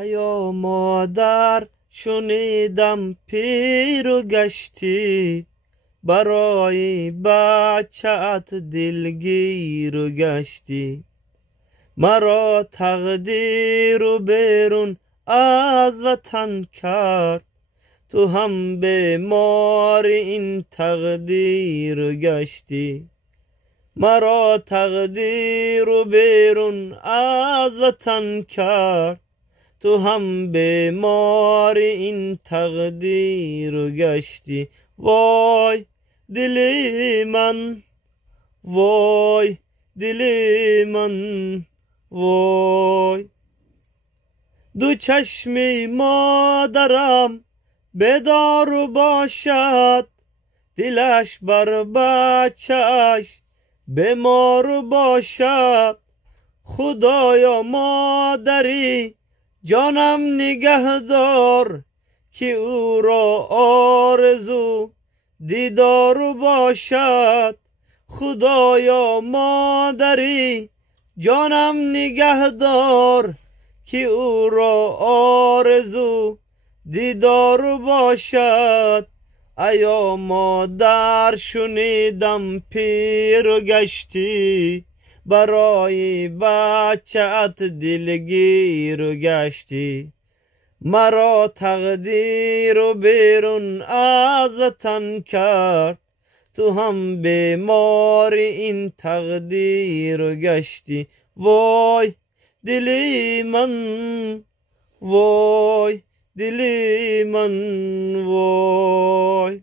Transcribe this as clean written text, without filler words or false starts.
ایا مادر شنیدم پیر و گشتی، برای بچه‌ات دلگیر و گشتی. مرا تقدیر و بیرون از وطن کرد، تو هم به مار این تقدیر و گشتی. مرا تقدیر و بیرون از وطن کرد، تو هم به مار این تقدیر و گشتی. وای دل من، وای دل من، وای. دو چشم مادرم بدار باشد، دلش بر بچه‌اش بیمار باشد. خدایا مادری جانم نگه دار، که او را آرزو دیدار باشد. خدایا مادری جانم نگه دار، که او را آرزو دیدار باشد. ایا مادر شنیدم پیر و گشتی، برای بچه‌ات دلگیر و گشتی. مرا تقدیر و بیرون از وطن کرد، تو هم به مار این تقدیر و گشتی. وای دل من، وای دل من، وای.